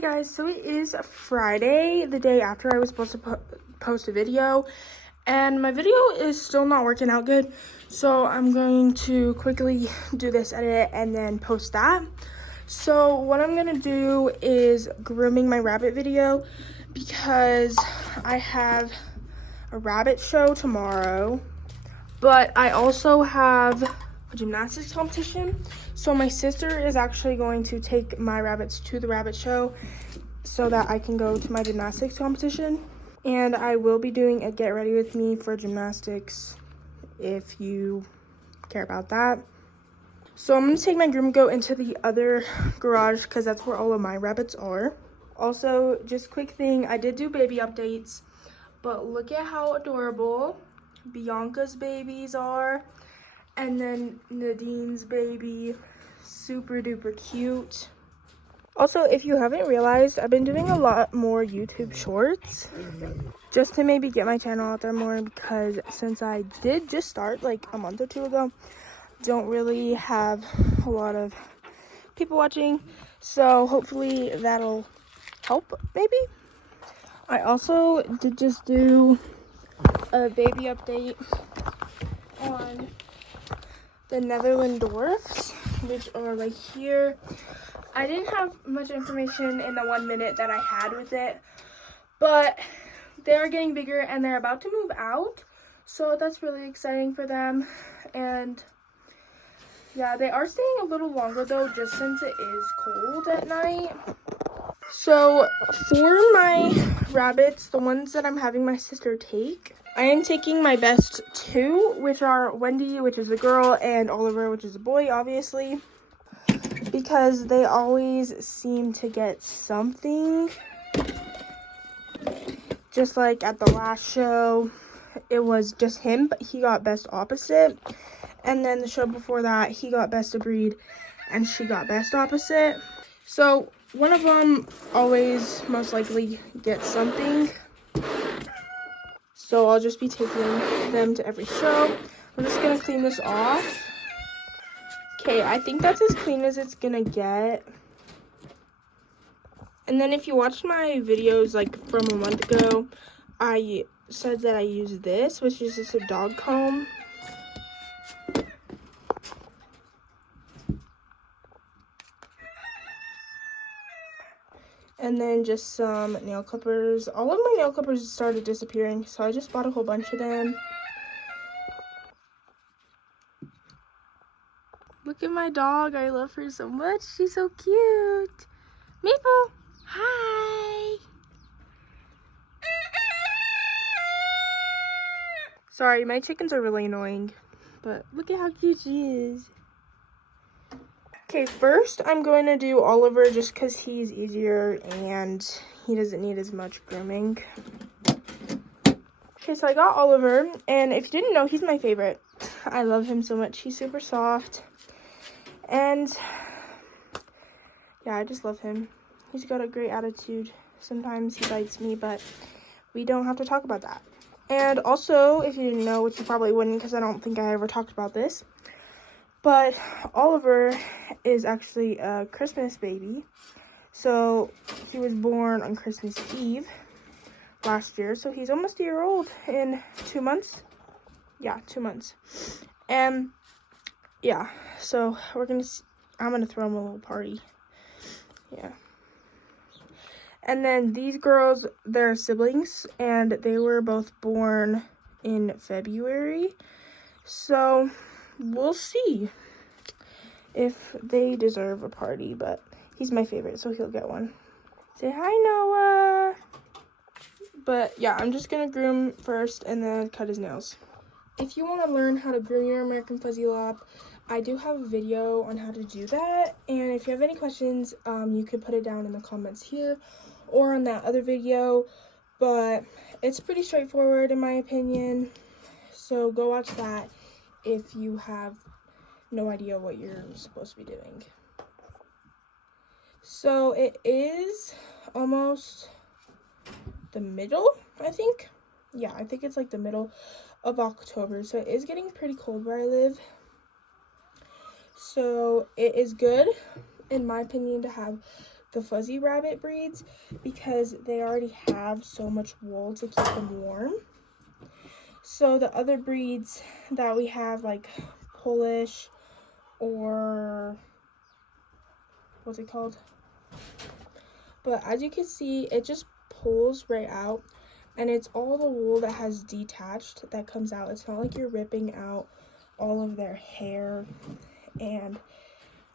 Hey guys, so it is Friday, the day after I was supposed to post a video, and my video is still not working out good, so I'm going to quickly do this edit and then post that. So what I'm gonna do is grooming my rabbit video because I have a rabbit show tomorrow, but I also have a gymnastics competition. So my sister is actually going to take my rabbits to the rabbit show so that I can go to my gymnastics competition. And I will be doing a get ready with me for gymnastics if you care about that. So I'm gonna take my groom goat into the other garage because that's where all of my rabbits are. Also, just quick thing, I did do baby updates, but look at how adorable Bianca's babies are. And then Nadine's baby, super duper cute. Also, if you haven't realized, I've been doing a lot more YouTube shorts just to maybe get my channel out there more, because since I did just start like a month or two ago, don't really have a lot of people watching. So hopefully that'll help maybe. I also did just do a baby update on the Netherland dwarfs, which are right here. I didn't have much information in the 1 minute that I had with it, but they're getting bigger and they're about to move out, so that's really exciting for them. And yeah, they are staying a little longer though, just since it is cold at night. So for my rabbits, the ones that I'm having my sister take, I am taking my best two, which are Wendy, which is a girl, and Oliver, which is a boy, obviously, because they always seem to get something. Just like at the last show, it was just him, but he got best opposite. And then the show before that, he got best of breed and she got best opposite. So one of them always most likely gets something. So I'll just be taking them to every show. I'm just gonna clean this off. Okay, I think that's as clean as it's gonna get. And then if you watched my videos like from a month ago, I said that I use this, which is just a dog comb. And then just some nail clippers. All of my nail clippers started disappearing, so I just bought a whole bunch of them. Look at my dog. I love her so much. She's so cute. Maple, hi. Sorry, my chickens are really annoying, but look at how cute she is. Okay, first I'm going to do Oliver just because he's easier and he doesn't need as much grooming. Okay, so I got Oliver, and if you didn't know, he's my favorite. I love him so much. He's super soft. And yeah, I just love him. He's got a great attitude. Sometimes he bites me, but we don't have to talk about that. And also, if you didn't know, which you probably wouldn't because I don't think I ever talked about this, but Oliver is actually a Christmas baby. So he was born on Christmas Eve last year. So he's almost a year old in 2 months. Yeah, 2 months. And yeah, so I'm gonna throw him a little party. Yeah. And then these girls, they're siblings, and they were both born in February. So we'll see if they deserve a party, but he's my favorite, so he'll get one. Say hi, Noah. But yeah, I'm just gonna groom first and then cut his nails. If you want to learn how to groom your American Fuzzy Lap, I do have a video on how to do that, and if you have any questions, you could put it down in the comments here or on that other video, but it's pretty straightforward in my opinion, so go watch that if you have no idea what you're supposed to be doing. So it is almost the middle, I think. Yeah, I think it's like the middle of October, so it is getting pretty cold where I live. So it is good, in my opinion, to have the fuzzy rabbit breeds because they already have so much wool to keep them warm. So the other breeds that we have, like Polish or what's it called? But as you can see, it just pulls right out, and it's all the wool that has detached that comes out. It's not like you're ripping out all of their hair, and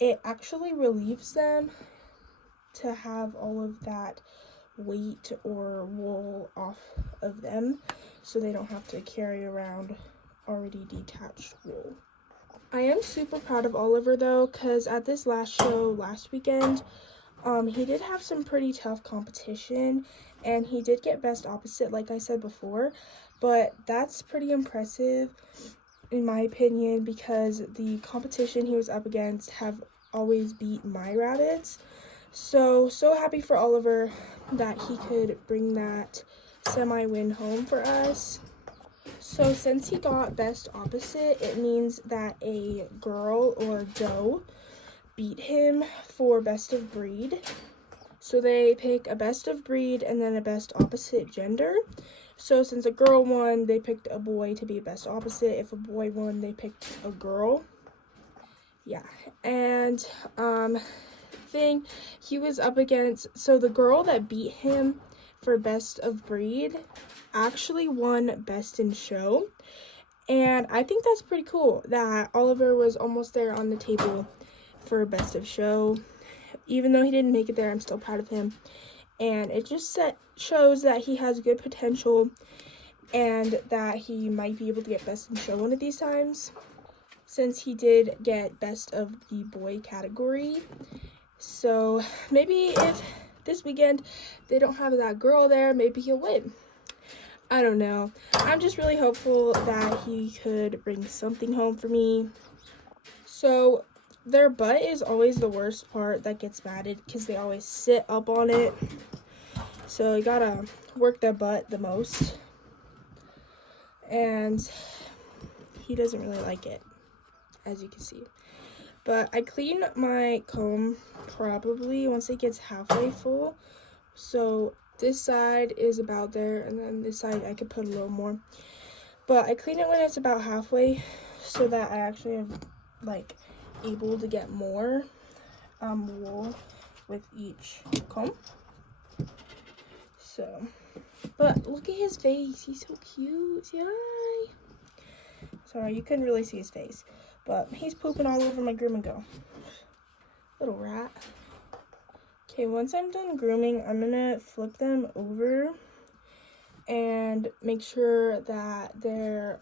it actually relieves them to have all of that weight or wool off of them, so they don't have to carry around already detached wool. I am super proud of Oliver though, because at this last show last weekend, he did have some pretty tough competition, and he did get best opposite like I said before, but that's pretty impressive in my opinion because the competition he was up against have always beat my rabbits. So happy for Oliver that he could bring that semi-win home for us. So since he got best opposite, it means that a girl or doe beat him for best of breed. So they pick a best of breed and then a best opposite gender. So since a girl won, they picked a boy to be best opposite. If a boy won, they picked a girl. Yeah, and thing he was up against, so the girl that beat him for best of breed actually won best in show, and I think that's pretty cool that Oliver was almost there on the table for best of show. Even though he didn't make it there, I'm still proud of him, and it just shows that he has good potential and that he might be able to get best in show one of these times, since he did get best of the boy category. So maybe if this weekend they don't have that girl there, maybe he'll win. I don't know. I'm just really hopeful that he could bring something home for me. So their butt is always the worst part that gets matted because they always sit up on it. So you gotta work their butt the most. And he doesn't really like it, as you can see. But I clean my comb probably once it gets halfway full. So this side is about there, and then this side I could put a little more. But I clean it when it's about halfway so that I actually am like able to get more wool with each comb. So, but look at his face. He's so cute. Yay. Sorry, you couldn't really see his face. But he's pooping all over my Groom and Go. Little rat. Okay, once I'm done grooming, I'm gonna flip them over and make sure that their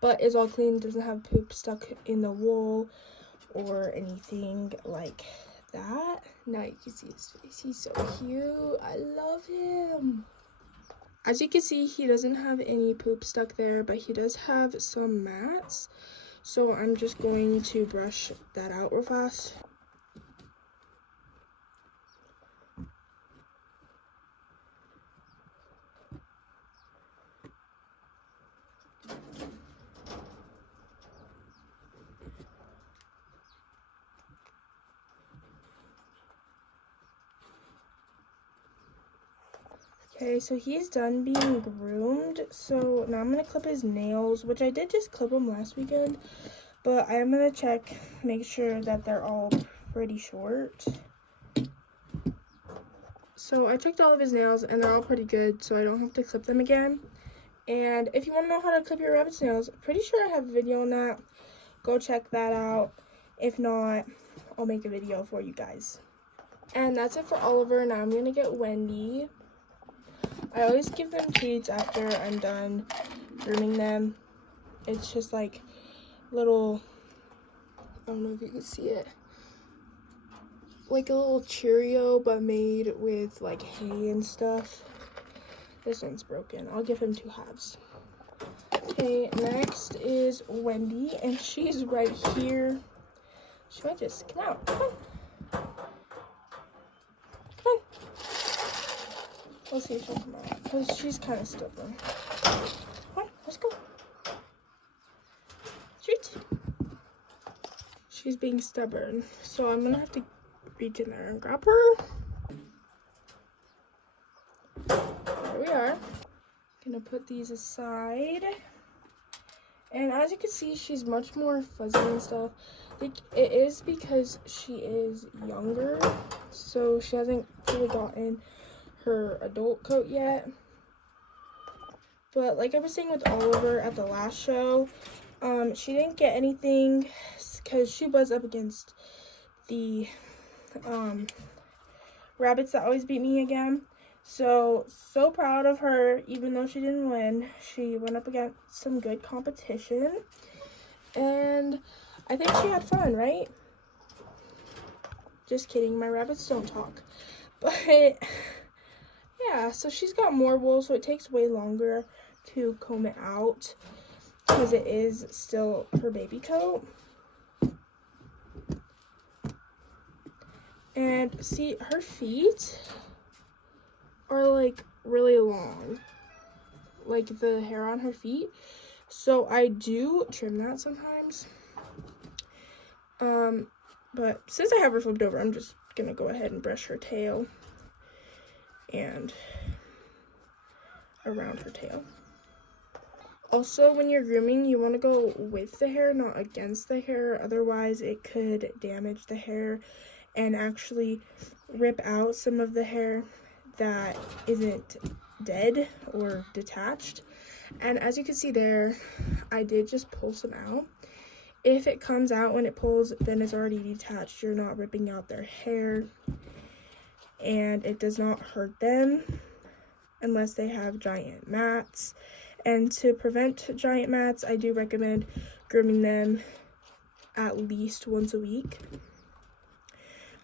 butt is all clean, doesn't have poop stuck in the wool or anything like that. Now you can see his face. He's so cute. I love him. As you can see, he doesn't have any poop stuck there, but he does have some mats. So I'm just going to brush that out real fast. Okay, so he's done being groomed, so now I'm going to clip his nails, which I did just clip them last weekend, but I am going to check, make sure that they're all pretty short. So I checked all of his nails, and they're all pretty good, so I don't have to clip them again. And if you want to know how to clip your rabbit's nails, pretty sure I have a video on that. Go check that out. If not, I'll make a video for you guys. And that's it for Oliver. Now I'm going to get Wendy. I always give them treats after I'm done grooming them. It's just like little, I don't know if you can see it, like a little Cheerio but made with like hay and stuff. This one's broken. I'll give him 2 halves. Okay, next is Wendy, and she's right here. She might just come out. Come on. Come on. We'll see if she'll come out, because she's kind of stubborn. Come on, let's go. Shoot. She's being stubborn, so I'm going to have to reach in there and grab her. There we are. Gonna put these aside. And as you can see, she's much more fuzzy and stuff. It is because she is younger, so she hasn't really gotten her adult coat yet. But like I was saying with Oliver at the last show, she didn't get anything because she was up against the rabbits that always beat me again. So proud of her. Even though she didn't win, she went up against some good competition, and I think she had fun, right? Just kidding, my rabbits don't talk. But yeah, so she's got more wool, so it takes way longer to comb it out because it is still her baby coat. And see, her feet are like really long, like the hair on her feet, so I do trim that sometimes. But since I have her flipped over, I'm just gonna go ahead and brush her tail and around her tail. Also, when you're grooming, you want to go with the hair, not against the hair, otherwise it could damage the hair and actually rip out some of the hair that isn't dead or detached. And as you can see there, I did just pull some out. If it comes out when it pulls, then it's already detached. You're not ripping out their hair, and it does not hurt them unless they have giant mats. And to prevent giant mats, I do recommend grooming them at least once a week.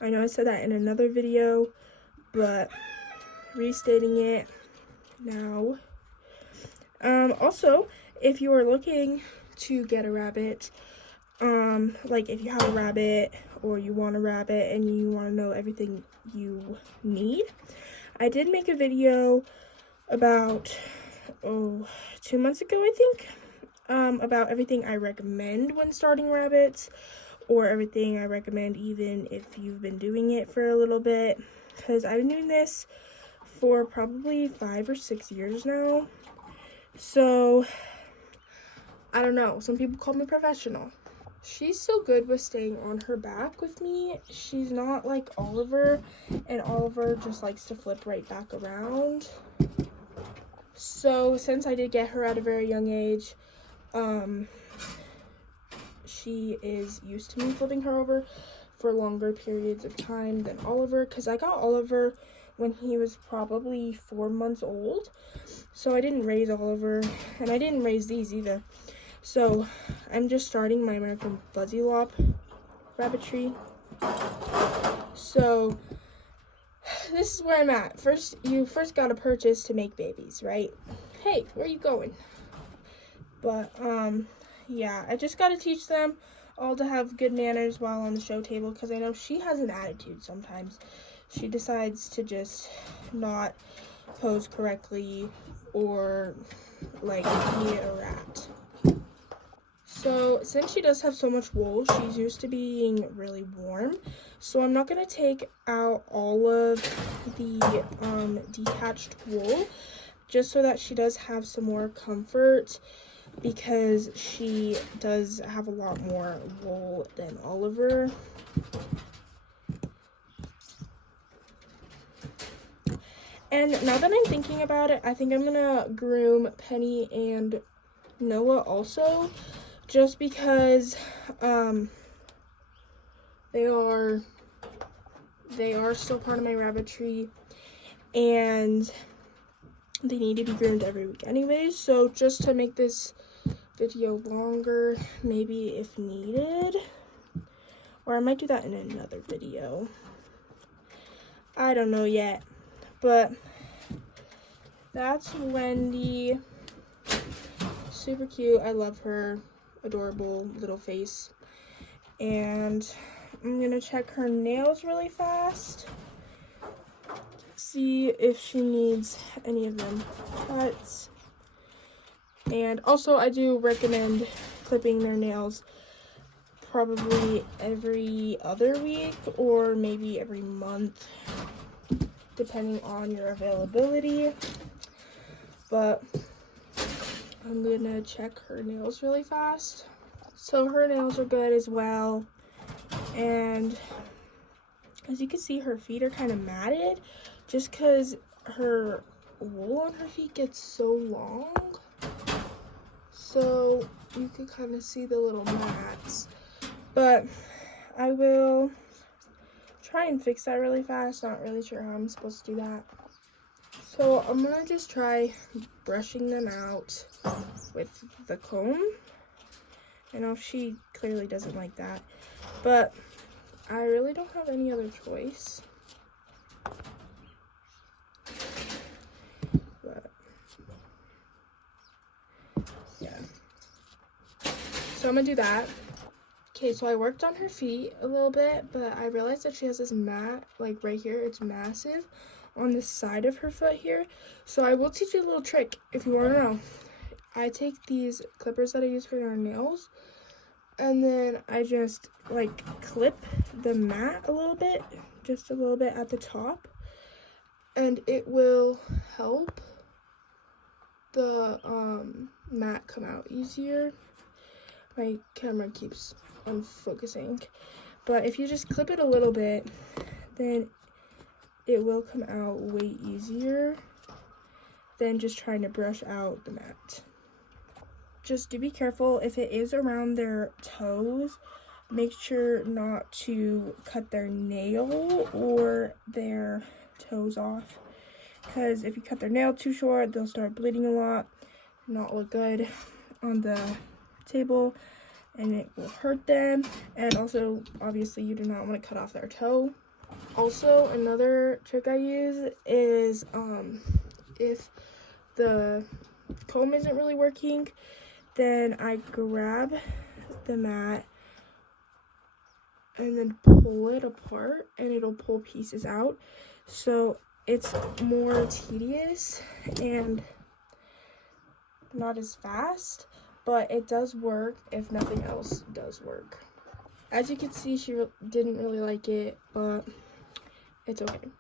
I know I said that in another video, but restating it now. Also, if you are looking to get a rabbit, like if you have a rabbit or you want a rabbit and you want to know everything you need, I did make a video about 2 months ago, I think, about everything I recommend when starting rabbits, or everything I recommend even if you've been doing it for a little bit, because I've been doing this for probably 5 or 6 years now. So I don't know, some people call me professional. She's so good with staying on her back with me. She's not like Oliver, and Oliver just likes to flip right back around. So since I did get her at a very young age, she is used to me flipping her over for longer periods of time than Oliver, because I got Oliver when he was probably 4 months old. So I didn't raise Oliver, and I didn't raise these either. So I'm just starting my American Fuzzy Lop rabbitry. So this is where I'm at. You first gotta purchase to make babies, right? Hey, where are you going? But yeah, I just gotta teach them all to have good manners while on the show table, because I know she has an attitude sometimes. She decides to just not pose correctly or like be a rat. So since she does have so much wool, she's used to being really warm. So I'm not going to take out all of the detached wool, just so that she does have some more comfort, because she does have a lot more wool than Oliver. And now that I'm thinking about it, I think I'm gonna groom Penny and Noah also, just because they are still part of my rabbitry and they need to be groomed every week anyways. So just to make this video longer, maybe if needed, or I might do that in another video, I don't know yet. But that's Wendy. Super cute. I love her. Adorable little face. And I'm gonna check her nails really fast, see if she needs any of them cut. And also I do recommend clipping their nails probably every other week or maybe every month, depending on your availability. But I'm gonna check her nails really fast. So her nails are good as well, and as you can see, her feet are kind of matted just because her wool on her feet gets so long. So you can kind of see the little mats. But I will try and fix that really fast. Not really sure how I'm supposed to do that. So I'm gonna just try brushing them out with the comb. I know she clearly doesn't like that, but I really don't have any other choice. But yeah, so I'm gonna do that. Okay, so I worked on her feet a little bit, but I realized that she has this mat, like right here, it's massive on the side of her foot here. So I will teach you a little trick if you want to know. I take these clippers that I use for our nails, and then I just like clip the mat a little bit, just a little bit at the top, and it will help the mat come out easier. My camera keeps unfocusing, but if you just clip it a little bit, then it will come out way easier than just trying to brush out the mat. Just do be careful if it is around their toes. Make sure not to cut their nail or their toes off, because if you cut their nail too short, they'll start bleeding a lot, not look good on the table, and it will hurt them. And also, obviously, you do not want to cut off their toe. Also, another trick I use is if the comb isn't really working, then I grab the mat and then pull it apart, and it'll pull pieces out. So it's more tedious and not as fast, but it does work if nothing else does work. As you can see, she didn't really like it, but it's okay.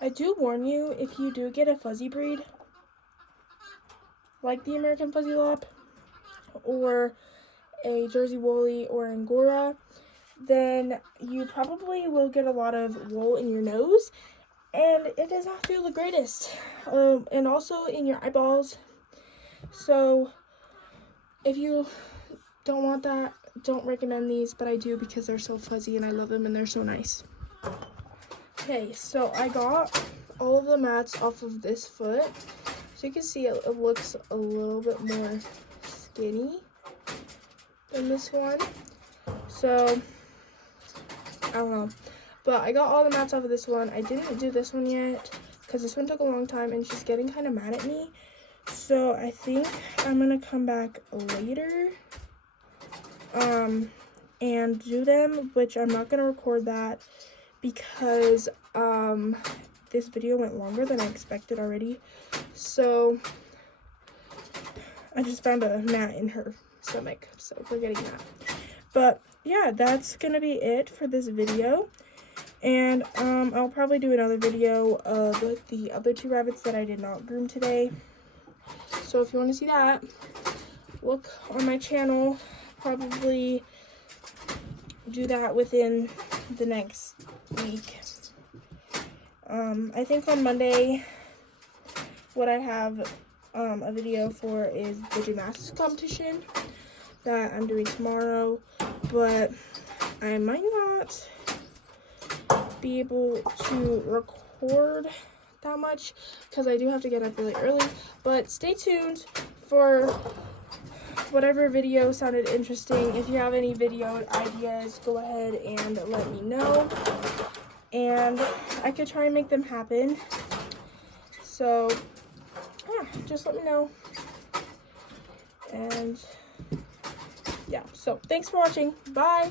I do warn you, if you do get a fuzzy breed, like the American Fuzzy Lop, or a Jersey Woolly or Angora, then you probably will get a lot of wool in your nose, and it does not feel the greatest, and also in your eyeballs. So if you don't want that, don't recommend these, but I do because they're so fuzzy and I love them and they're so nice. Okay, so I got all of the mats off of this foot. So you can see it looks a little bit more skinny than this one. So I don't know, but I got all the mats off of this one. I didn't do this one yet because this one took a long time and she's getting kind of mad at me. So I think I'm gonna come back later and do them, which I'm not gonna record that because this video went longer than I expected already. So I just found a gnat in her stomach, so we're getting that. But yeah, that's gonna be it for this video, and I'll probably do another video of the other two rabbits that I did not groom today. So if you want to see that, look on my channel. Probably do that within the next week. I think on Monday, what I have a video for is the gymnastics competition that I'm doing tomorrow, but I might not be able to record that much because I do have to get up really early. But stay tuned for whatever video sounded interesting. If you have any video ideas, go ahead and let me know, and I could try and make them happen. So yeah, just let me know. And yeah, so thanks for watching. Bye.